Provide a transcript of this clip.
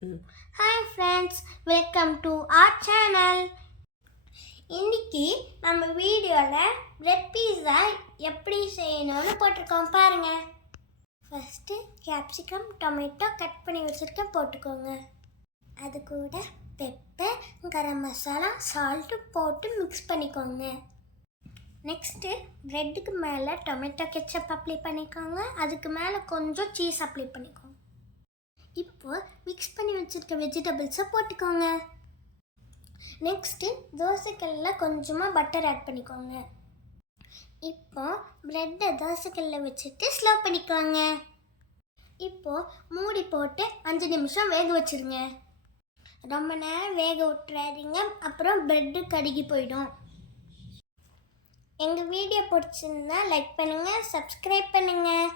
Hi friends, welcome to R channel. இன்னைக்கு நம்ம வீடியோவில் பிரெட் பீஸா எப்படி செய்யணும்னு போட்டிருக்கோம் பாருங்க. ஃபஸ்ட்டு கேப்சிகம் டொமேட்டோ கட் பண்ணி வச்சுருக்கேன், போட்டுக்கோங்க. அது கூட பெப்பர், கரம் மசாலா, சால்ட்டு போட்டு மிக்ஸ் பண்ணிக்கோங்க. நெக்ஸ்ட்டு ப்ரெட்டுக்கு மேலே டொமேட்டோ கெச்சப் அப்ளை பண்ணிக்கோங்க. அதுக்கு மேலே கொஞ்சம் சீஸ் அப்ளை பண்ணிக்கோங்க. இப்போ மிக்ஸ் பண்ணி வச்சுருக்க வெஜிடபிள்ஸை போட்டுக்கோங்க. நெக்ஸ்ட்டு தோசைக்கல்லில் கொஞ்சமாக பட்டர் ஆட் பண்ணிக்கோங்க. இப்போ ப்ரெட்டை தோசைக்கல்லில் வச்சுட்டு ஸ்லோ பண்ணிக்கோங்க. இப்போது மூடி போட்டு 5 நிமிஷம் வேக வச்சுருங்க. ரொம்ப நேரம் வேக விட்டுறாதீங்க, அப்புறம் ப்ரெட்டு கருகி போயிடும். எங்கள் வீடியோ பிடிச்சிருந்தா லைக் பண்ணுங்கள், சப்ஸ்கிரைப் பண்ணுங்கள்.